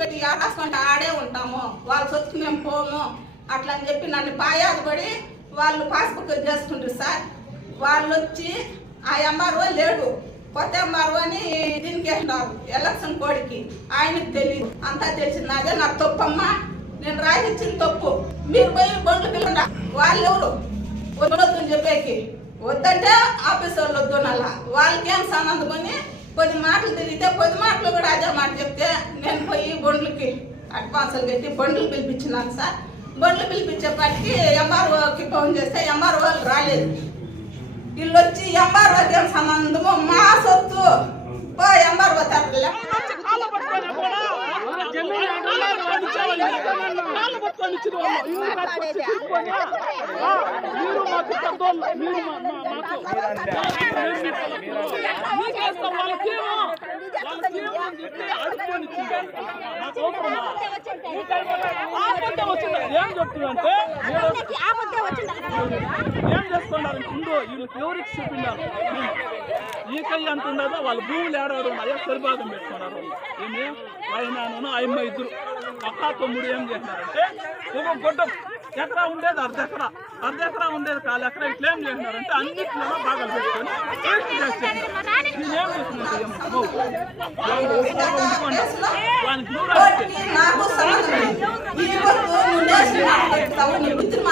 పెట్టి ఆకాశం ఆడే ఉంటాము, వాళ్ళ సొత్తుకు మేము పోము అట్లా అని చెప్పి నన్ను పాయాదు పడి వాళ్ళు పాస్బుక్ చేసుకుంటారు సార్. వాళ్ళు వచ్చి ఆ ఎంఆర్ఓ లేడు, కొత్త ఎంఆర్ఓ అని దీనికి వేసినారు ఎలక్షన్ కోడికి, ఆయనకు తెలియదు. అంతా తెలిసింది, అదే నాకు తప్పమ్మా, నేను రాసిచ్చిన తప్పు. మీరు పోయి బండ్లు పిల్లడా వాళ్ళు ఎవరు వద్దొద్దని చెప్పేకి, వద్దంటే ఆఫీసర్లు వద్దునల్ల వాళ్ళకేం సంబంధం అని కొద్ది మాటలు తిరిగితే కొద్ది మాటలు కూడా అదే మాట చెప్తే నేను పోయి బండ్లకి అడ్వాన్సులు కట్టి బండ్లు పిలిపించినాను సార్. బండ్లు పిలిపించేపాటికి ఎంఆర్ఓకి ఫోన్ చేస్తే ఎంఆర్ఓ వాళ్ళు రాలేదు. వీళ్ళు వచ్చి ఎంఆర్ఓకి ఏం సంబంధము, మా సొత్తు ఎంఆర్ఓ తరలే ఏం చెప్తుందంటే ఏం చేసుకున్నారు ముందు వీళ్ళకి ఎవరికి చూపించారు ఈ కై అంత ఉండదో వాళ్ళ భూములు ఏడాడు అదే సరిభాగం పెట్టుకున్నారు. ఏమి ఆయన అమ్మ ఇద్దరు అక్క తమ్ముడు ఏం చేసినారంటే ఒక గొడ్డ ఎకరా ఉండేది అర్ధ ఎకరా ఉండేది 1/4 ఎకరా ఇట్లా ఏం చేసినారంటే అన్నింటిలో భాగాలు పెట్టుకొని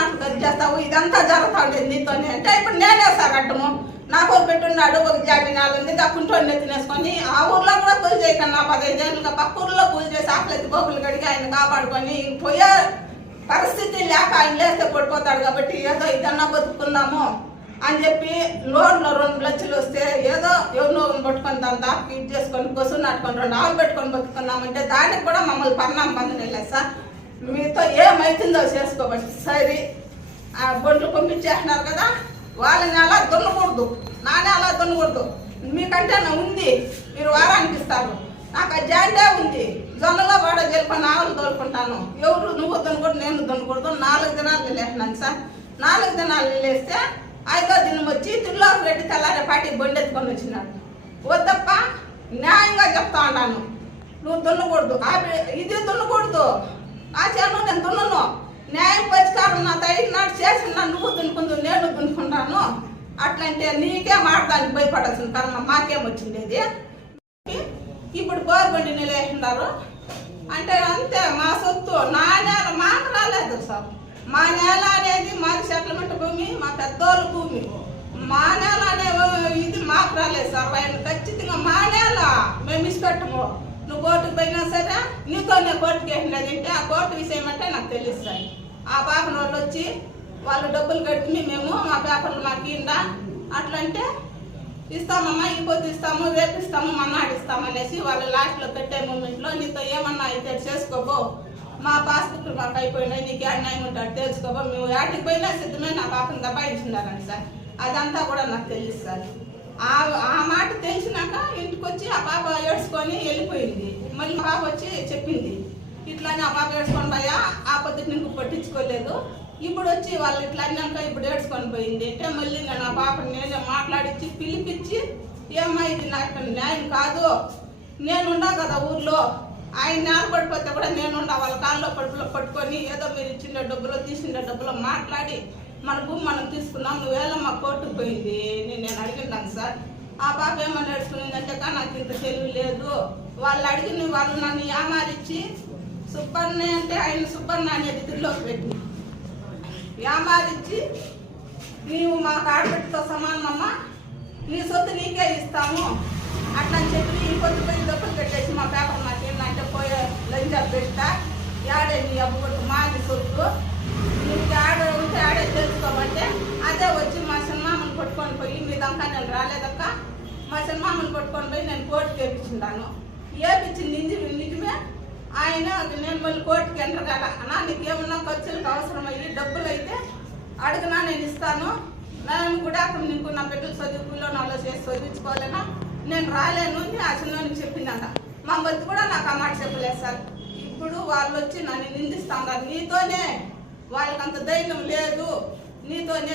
నేనేం చేస్తావు ఇదంతా జరుగుతా ఉండేది నీతోనే అంటే ఇప్పుడు నేనే సార్ అడ్డము. నాకు ఒక పెట్టున్నాడు, ఒక జాతి నాలుగు దక్కుంటోనే తినేసుకొని ఆ ఊర్లో కూడా పూజ చేయకన్నా 15 ఏళ్ళుగా పక్క ఊర్లో పూజ చేసి ఆకలికి బొక్కులు కడిగి ఆయన కాపాడుకొని పోయే పరిస్థితి లేక ఆయన లేస్తే పడిపోతాడు కాబట్టి ఏదో ఇదన్నా బతుకుందాము అని చెప్పి లోన్లో 2 లక్షలు వస్తే ఏదో ఎవరినో పట్టుకొని దాంతో ఫీట్ చేసుకొని కొసులు నాటుకొని 2 ఆవులు పెట్టుకొని బతుకున్నామంటే దానికి కూడా మమ్మల్ని పరిణామం పొందలేదు సార్. మీతో ఏమైతుందో చేసుకోబట్టి సరే ఆ బొండ్లు పంపించేస్తున్నారు కదా, వాళ్ళని అలా దున్నకూడదు, నానే అలా దున్నకూడదు. మీకంటే ఉంది, మీరు వారానికి ఇస్తారు, నాకు ఆ జాండే ఉంది, జొన్నలో కూడా వెళ్ళిపోయి ఆవులు తోలుకుంటాను. ఎవరు నువ్వు దున్నకూడదు నేను దున్నకూడదు. 4 దినాలు వెళ్ళేసినాను సార్. 4 దినాలు వెళ్ళేస్తే 5వ దినం వచ్చి తిరులోకి రెడ్డి తెల్లారేపాటి బండి ఎత్తుకొని వచ్చినాడు. వద్దప్ప న్యాయంగా చెప్తా ఉన్నాను, నువ్వు దున్నకూడదు, ఇది దున్నకూడదు, ఆ చేను నేను దున్నను, న్యాయం పరిష్కారం నా తల్లికి నాడు చేసిన నువ్వు దున్నుకుందు నేను దున్నుకుంటాను అట్లంటే నీకే మాట్లాడానికి భయపడాల్సిన కర్మ మాకేం వచ్చిండేది. ఇప్పుడు గోరుబండి నిలేస్తున్నారు అంటే అంతే, మా సొత్తు నా నేల మాకు రాలేదు సార్. మా నేల అనేది మాది సెటిల్మెంట్ భూమి, మా పెద్దోళ్ళ భూమి, మా నేల అనే ఇది మాకు రాలేదు సార్. ఆయన ఖచ్చితంగా మా నేల మేము ఇష్టము. నువ్వు కోర్టుకు పోయినా సరే నీతో నేను కోర్టుకి వేసినదంటే ఆ కోర్టు విషయం అంటే నాకు తెలుస్తాయి. ఆ పాపన వాళ్ళు వచ్చి వాళ్ళు డబ్బులు కట్టుకుని మేము మా పేపర్లు మాకు ఇందా అట్లంటే ఇస్తామమ్మా, ఈ పొద్దు ఇస్తాము, రేపు ఇస్తాము, మన్నాడు ఇస్తాము అనేసి వాళ్ళు లాస్ట్లో పెట్టే మూమెంట్లో నీతో ఏమన్నా అయితే చేసుకోబో, మా పాస్బుక్లు మాకు అయిపోయినాయి, నీకు ఏడు న్యాయం ఉంటాడు తెలుసుకోబో, మేము ఏటికి పోయినా సిద్ధమే నా పాపను దబాయించున్నారని సార్. అదంతా కూడా నాకు తెలుసు సార్. ఆ మాట తెలిసినాక ఇంటికి వచ్చి ఆ పాప ఏడ్చుకొని వెళ్ళిపోయింది. మళ్ళీ మా పాప వచ్చి చెప్పింది ఇట్లానే ఆ పాప ఏడ్చుకొని పోయా, ఆ పొద్దుకి నీకు పట్టించుకోలేదు, ఇప్పుడు వచ్చి వాళ్ళు ఇట్లా అన్నాక ఇప్పుడు ఏడ్చుకొని పోయింది అంటే మళ్ళీ నేను ఆ పాపని నేనే మాట్లాడించి పిలిపించి ఏమ్మా ఇది నాకు న్యాయం కాదు, నేనుండా కదా ఊర్లో, ఆయన నేల పడిపోతే కూడా నేనుండా వాళ్ళ కాళ్ళలో పడుపులో పట్టుకొని ఏదో మీరు ఇచ్చిన డబ్బులో తీసిన డబ్బులో మాట్లాడి మన భూమి మనం తీసుకున్నాం, నువ్వేళ మా కోర్టుకు పోయింది నేను అడిగినాను సార్. ఆ పాప ఏమని నేర్చుకునిందంటే నాకు ఇంత తెలివి లేదు, వాళ్ళు అడిగిన వాళ్ళు నన్ను యామారిచ్చి సుబ్బన్న అంటే ఆయన సుబ్బన్న అనేది తిరిలోకి పెట్టి యామారిచ్చి నీవు మా ఆడబిడ్డతో సమానమ్మా, నీ సొత్తు నీకే ఇస్తాము అట్లా అని చెప్పి ఈ పొద్దు పోయి డబ్బులు పెట్టేసి మా పేపర్ మాకేంటంటే పోయే లంజా పెట్టా ఆడే నీ అబ్బుకొట్టు మాది సొత్తు నీకు ఆడ ఉంటే ఆడే తెలుసుకోమంటే అదే వచ్చి మా సినిమామని పట్టుకొని పోయి మీదంకా నేను రాలేదక్క, మా సినిమామని పట్టుకొని పోయి నేను కోర్టుకి వేపించిందాను. వేపించింది నిజమే, ఆయన నేను మళ్ళీ కోర్టుకి ఎంటర్ కాల అన్నా నీకేమన్నా ఖర్చులకు అవసరమయ్యి డబ్బులు అయితే అడిగినా నేను ఇస్తాను, నేను కూడా అక్కడ నీకు నా బిడ్డలు చదువుకులో నాలో చేసి చదివించుకోవాలన్నా నేను రాలేను అని ఆ చిన్నోనికి చెప్పిందంట. మా బతి కూడా నాకు ఆ మాట చెప్పలేదు సార్. ఇప్పుడు వాళ్ళు వచ్చి నన్ను నిందిస్తున్నారు, నీతోనే వాళ్ళకంత ధైర్యం లేదు, నీతోనే